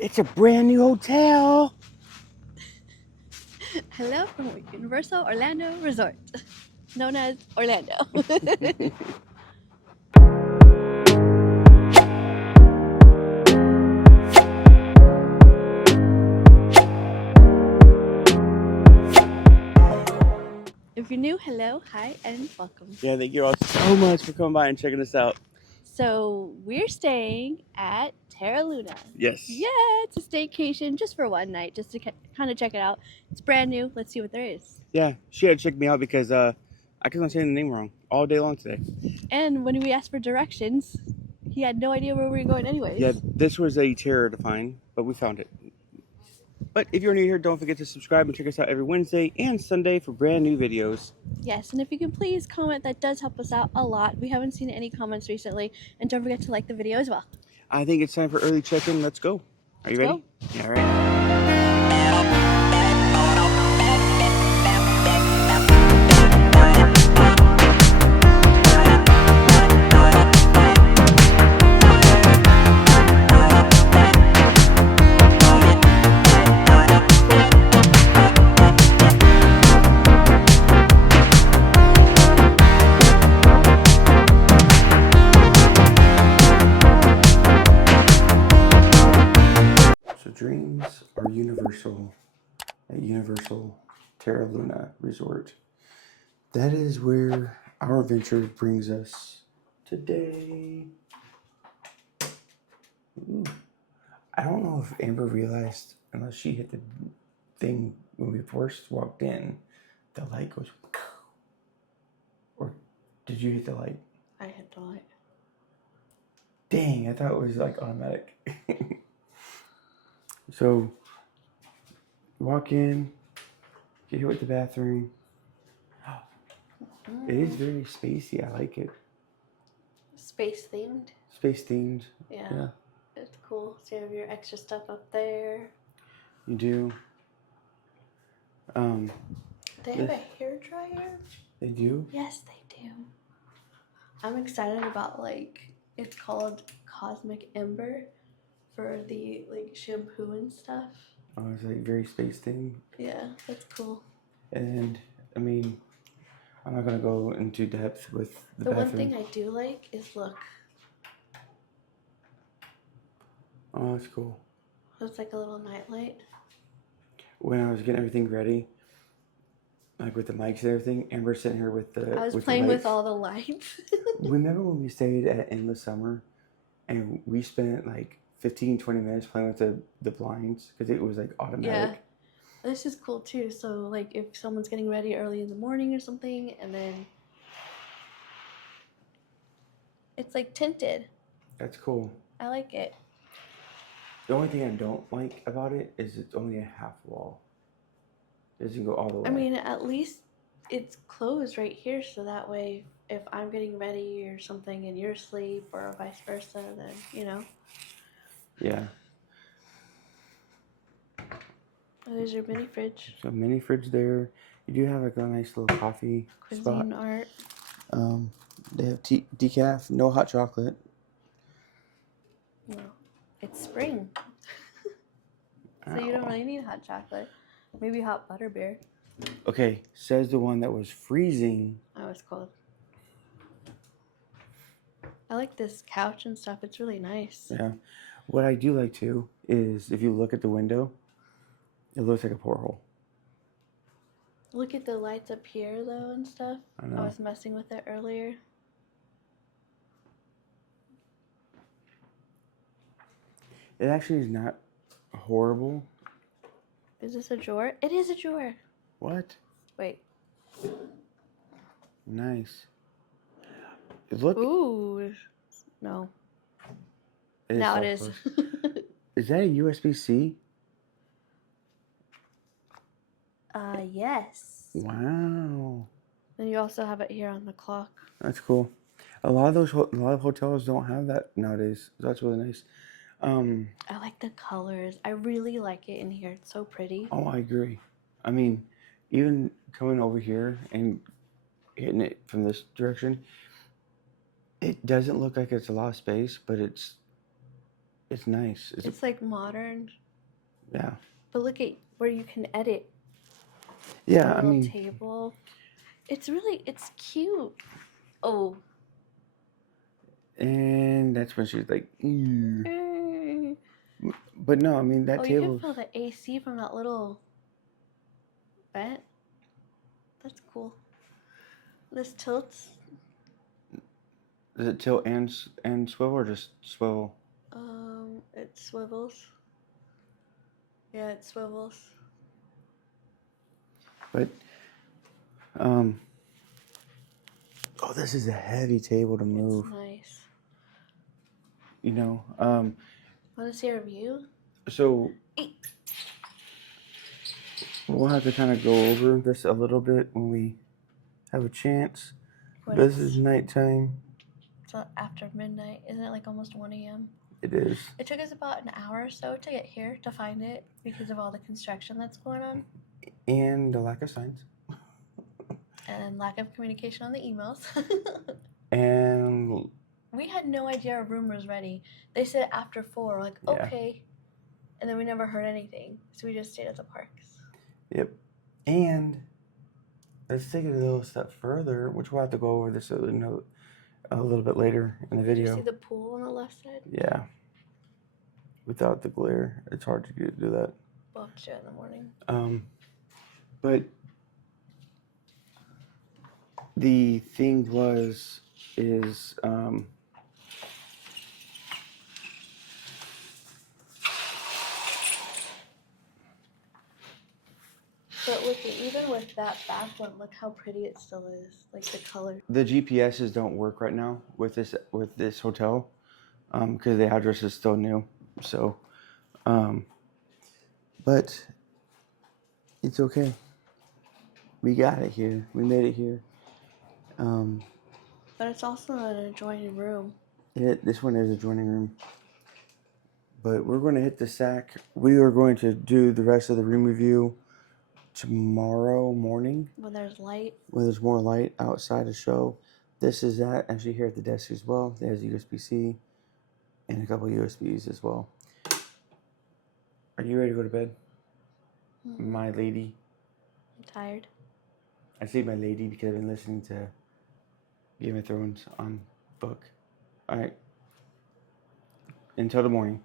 It's a brand new hotel. Hello from Universal Orlando Resort, known as Orlando. If you're new, hello, hi, and welcome. Yeah, thank you all so much for coming by and checking us out. So we're staying at Terra Luna. Yes. Yeah, it's a staycation just for one night, just to kind of check it out. It's brand new. Let's see what there is. Yeah, she had to check me out because I kept on saying the name wrong all day long today. And when we asked for directions, he had no idea where we were going anyways. Yeah, this was a terror to find, but we found it. But if you're new here, don't forget to subscribe and check us out every Wednesday and Sunday for brand new videos. Yes, and if you can please comment, that does help us out a lot. We haven't seen any comments recently, and don't forget to like the video as well. I think it's time for early check-in. Let's go. Are you ready? Go. Yeah, all right. So dreams are universal at Universal Terra Luna Resort. That is where our adventure brings us today. Ooh. I don't know if Amber realized, unless she hit the thing when we first walked in, the light goes, or did you hit the light? I hit the light. Dang, I thought it was like automatic. So, walk in, get hit with the bathroom. It is very spacey. I like it. Space themed. Space themed. Yeah. It's cool. So you have your extra stuff up there. You do. They have a hair dryer. They do? Yes, they do. I'm excited about, like, it's called Cosmic Ember for the, like, shampoo and stuff. Oh, it's like very space thing. Yeah, that's cool. And I mean, I'm not gonna go into depth with the The bathroom. one thing I do like is, look. Oh, that's cool. It's like a little nightlight. When I was getting everything ready, like with the mics and everything, Amber's sitting here with the. I was with playing the with all the lights. Remember when we stayed at Endless Summer, and we spent like 15, 20 minutes playing with the blinds because it was like automatic. Yeah. This is cool too. So, like, if someone's getting ready early in the morning or something, and then it's like tinted. That's cool. I like it. The only thing I don't like about it is it's only a half wall. It doesn't go all the way. I mean, at least it's closed right here, so that way, if I'm getting ready or something and you're asleep or vice versa, then, you know. Yeah. Oh, there's your mini fridge. So mini fridge there. You do have like a nice little coffee Cuisine spot. art. They have decaf, no hot chocolate. No, it's spring. So you don't really need hot chocolate. Maybe hot butterbeer. Okay, says the one that was freezing. Oh, it's cold. I like this couch and stuff. It's really nice. Yeah. What I do like too is if you look at the window, it looks like a porthole. Look at the lights up here, though, and stuff. I know. I was messing with it earlier. It actually is not horrible. Is this a drawer? It is a drawer. What? Wait. Nice. Look. Ooh. No. It Now it is. Is that a USB-C? Yes. Wow. And you also have it here on the clock. That's cool. A lot of hotels don't have that nowadays. So that's really nice. I like the colors. I really like it in here. It's so pretty. Oh, I agree. I mean, even coming over here and hitting it from this direction, it doesn't look like it's a lot of space, but it's It's nice. It's like modern, Yeah. but look at where you can edit. Yeah, A I little mean, table. It's cute. Oh. and that's when she's like, "Ew." Mm. But no, I mean that Oh, you can table. feel the AC from that little vent. That's cool. This tilts. Does it tilt and swivel or just swivel? It swivels. Yeah, it swivels. But oh, this is a heavy table to move. It's nice. You know, Want to see our view? so we'll have to kind of go over this a little bit when we have a chance. This is nighttime. It's after midnight. Isn't it like almost 1 a.m.? It is. It took us about an hour or so to get here to find it because of all the construction that's going on. And the lack of signs. And lack of communication on the emails. And we had no idea our room was ready. They said after 4, like, yeah. okay. And then we never heard anything. So we just stayed at the parks. Yep. And let's take it a little step further, which we'll have to go over this a little bit later in the video. Did you see the pool on the left side? Yeah. Without the glare, it's hard to do that. We'll have to do it in the morning. But the thing is but even with that back one, look how pretty it still is. Like the color. the GPSs don't work right now with this hotel, because the address is still new. So, but it's okay. We got it here. We made it here. But it's also an adjoining room. This one is adjoining room. But we're going to hit the sack. We are going to do the rest of the room review tomorrow morning. When there's light. When there's more light outside to show. This is that. Actually here at the desk as well. There's USB-C and a couple USBs as well. Are you ready to go to bed? Mm-hmm. My lady. I'm tired. I say my lady because I've been listening to Game of Thrones on book. All right. Until the morning.